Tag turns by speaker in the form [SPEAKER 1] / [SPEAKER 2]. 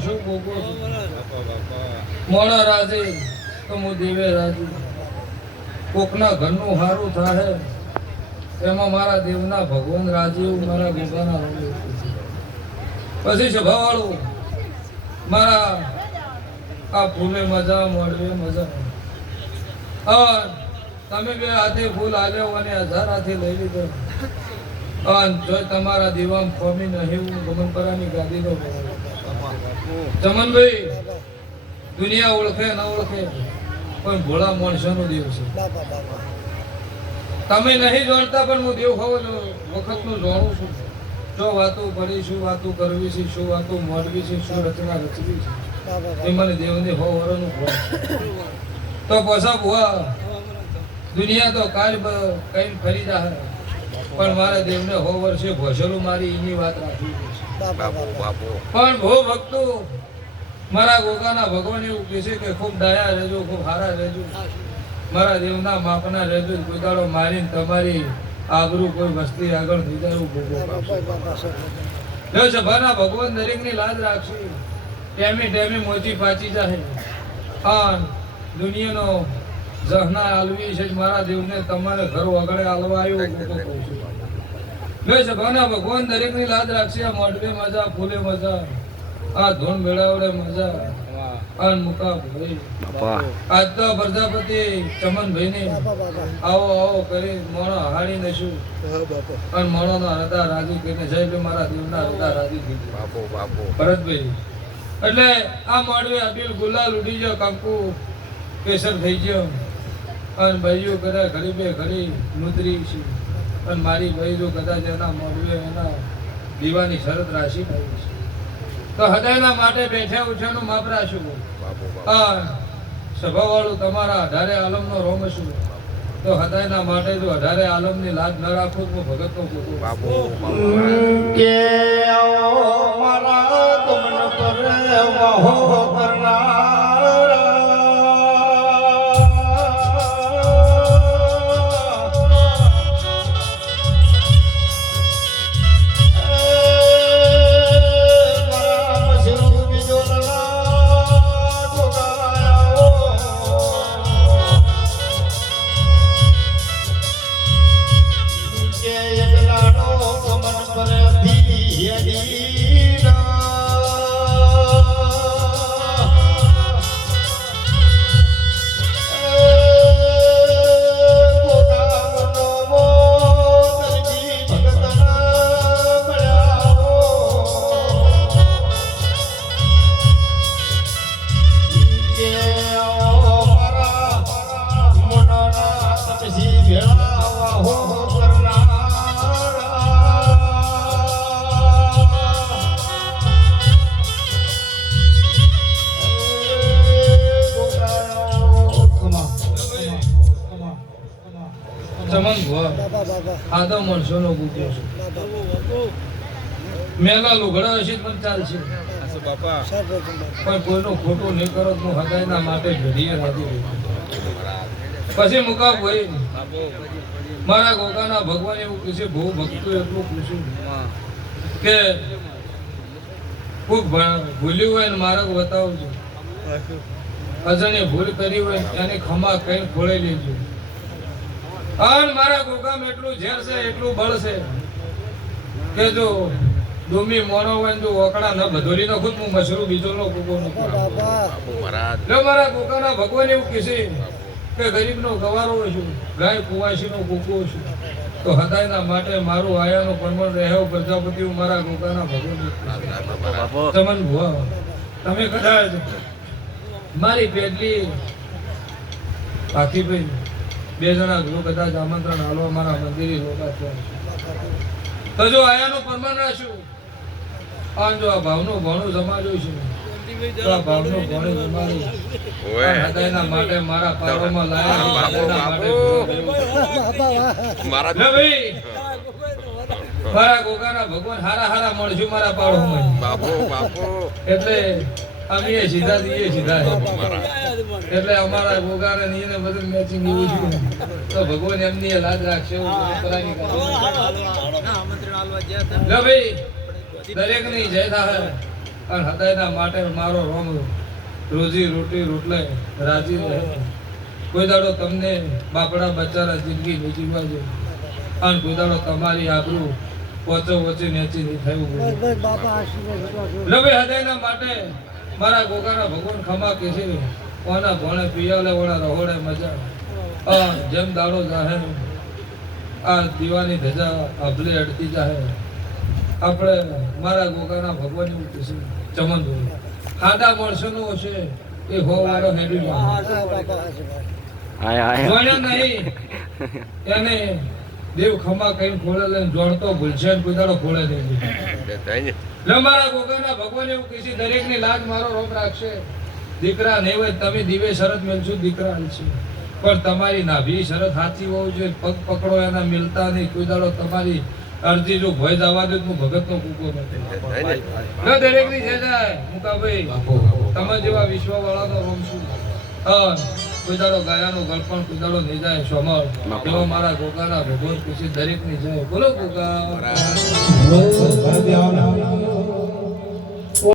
[SPEAKER 1] ભાવનું ભૂસું cocoa છું? મોણા રાજી તો હું દેવે રાજી. કોકના ઘરનું સારું થાય એમાં મારા દેવના ભગવાન રાજી એવું મારા ગોગાના પછી સભાવાળું, મારા આ ફૂલે મજા મળવે મજા હા તમે બે હાથે ફૂલ આલ્યો અને હજાર લઈ લીધો. અને જો તમારા દીવામ ખોમી નહીં, હું ગમનપરાની ગાદીનો ચમનભાઈ દુનિયા ઓળખે ન ઓળખે પણ ભોળા માણસોનો દેવ છે. તમે નહીં જાણતા પણ હું દેવ હોવ વખતનું જાણું છું. જો વાતો ભરી શું વાતો કરવી છે શું વાતો મોડવી છે શું રચના રચવી છે એ મને દેવને હો વરનું તો પોસા ભુવા દુનિયા તો કાલ કઈ ફરી જાય પણ મારા દેવને હો વર્ષે ભોસલું મારી એની વાત રાખવી પણ ભો ભક્તો મારા ગોગાના ભગવાન એવું કહે છે કે ખૂબ દયા રહેજો ખૂબ હારા રહેજો. મારા દેવના માપના રહેજો ગોદાડો મારીને તમારી આબરૂ કોઈ વસ્તી આગળ થઈ જાય એવું સભાના ભગવાન દરેકની લાજ રાખશે. ટેમી ટેમી મોચી પાચી જાય પણ દુનિયાનો જહના આલવી છે મારા દેવને તમારે ઘર વગડે આલવા આવ્યો છું જો ભગવાન દરેકની લાજ રાખશે આ મોઢવે મજા ફૂલે મજા આ ધૂન મેળાવડે મજા અન મુકા ભાઈ આજ તો પ્રજાપતિ ચમનભાઈ ને આવો આવો કરી મોણો હાડી નશું. અન મોણો ના હૃદય રાજી કરીને જય મારા દેવના હૃદય રાજી કીધું બાપો
[SPEAKER 2] બાપુ બાપુ.
[SPEAKER 1] ભરતભાઈ એટલે આ મોડવે અબીલ ગુલાલ ઉડી ગયો કંકુ. કેસર થઈ ગયો. અને ભાઈઓ કદાચ ઘડી બે ઘડી મુદ્રી છે. અને મારી ભાઈઓ કદાચ એના મોડવે એના દીવાની શરત રાશિ આવી છે. તો હૃદયના માટે બેઠા ઉઠ્યાનું માપ રાશું
[SPEAKER 2] બાપુ બાપુ.
[SPEAKER 1] આ સભાવાળું તમારા અઢારે આલમનો રોમ છું તો હૃદયના માટે જો અઢારે આલમની લાજ ન રાખો તો ભગતનો ખોટો
[SPEAKER 3] કે મારા તમને પર વહો કે
[SPEAKER 1] ચમન ગુગ્યો છે. મેલા લુગડા હશે પણ ચાલશે.
[SPEAKER 2] બાપા.
[SPEAKER 1] પણ કોઈનું ખોટું નહીં કરો તો હું હૃદયના માટે ઘડીએ નથી પછી મુકા ભાઈ મારા ગોકાના ભગવાન એવું કહે છે બહુ ભક્તો એટલું પૂછ્યું કે કોઈક ભૂલ્યું હોય ને મારા બતાવજો. અજણે ભૂલ કરી હોય એને ખમા કઈ ખોળી લેજો. અને મારા ગોગામ એટલું ઝેર છે એટલું બળ છે કે જો ડુમી મોનો હોય ને જો ઓકડા ન બધોરી ન ખુદ હું મશરૂ બીજો નો કુકો નો જો મારા ગોગાના ભગવાન એવું કહેશે કે કે ગરીબનો ગવારો છું ગાય કુવાસીનો કુકો છું. તો હદાયના માટે મારું આયાનું પરમણ રહેવું પ્રજાપતિ હું મારા ગોગાના ભગવાન તમન ભુવા તમે કદાચ મારી પેટલી પાથીભાઈ બે જણા જો કદાચ આમંત્રણ હાલો મારા મંદિરે છે. તો જો આયાનો પરમાન રાખ્યું. આમ જો આ ભાવનું ઘણું જમાડ્યું છે. ભાવનું ઘણું જમાડ્યું માટે મારા પારોમાં લાયા મારા ગોગાના ભગવાન હારા હારા મળશું મારા
[SPEAKER 2] બાપુ
[SPEAKER 1] એટલે અમે સીધા દઈએ સીધા એટલે અમારા ગોગાને નીને બધું મેચિંગ એવું છે તો ભગવાન એમની લાજ રાખશે ભાઈ દરેકની જય થાય અને હૃદયના માટે મારો રોમ રોજી રોટી રોટલે રાજી રહે. કોઈ દાડો તમને બાપડા બચારા જિંદગી બીજી બાજુ અને કોઈ દાડો તમારી આબરૂ ઓછો વચ્ચે નેચી નહીં થયું. રવે હૃદયના માટે મારા ગોગાના ભગવાન ખમા કે છે ઓના ભણે પિયાલે ઓના રહોડે મજા આ જેમ દાડો જાહે આ દીવાની ધજા આભલે અડતી જાહે. આપણે મારા ગોગાના ભગવાન એવું કેસી ચમન જોઈ ખાડા માણસોનો હશે એ હો વાળો હેડી જાય જોડ્યો નહીં. એને દેવ ખમા કઈ ખોળે લઈને જોડતો ભૂલશે ને કોઈ દાડો ખોળે નહીં મારા ગોગાના ભગવાન એવું કહેશે દરેકની લાજ મારો રોપ રાખશે. દીકરા નહીં હોય તમે દિવે શરત મેલશું દીકરા છે. પણ તમારી નાભી શરત સાચી હોવી જોઈએ પગ પકડો એના મિલતા નહીં. કોઈ દાડો તમારી અરજી જો ભય જવા દે તો ભગત નો કૂકો નથી. દરેકની છે જાય મુકાભાઈ તમે જેવા વિશ્વ વાળાનો રોમ છું. હા. કોઈ ગાયાનું ગાયાનો ગળપણ કોઈ દાડો સમર જાય મારા ગોગાના ભગવાન ખુશી દરેકની જય બોલો ગોગા.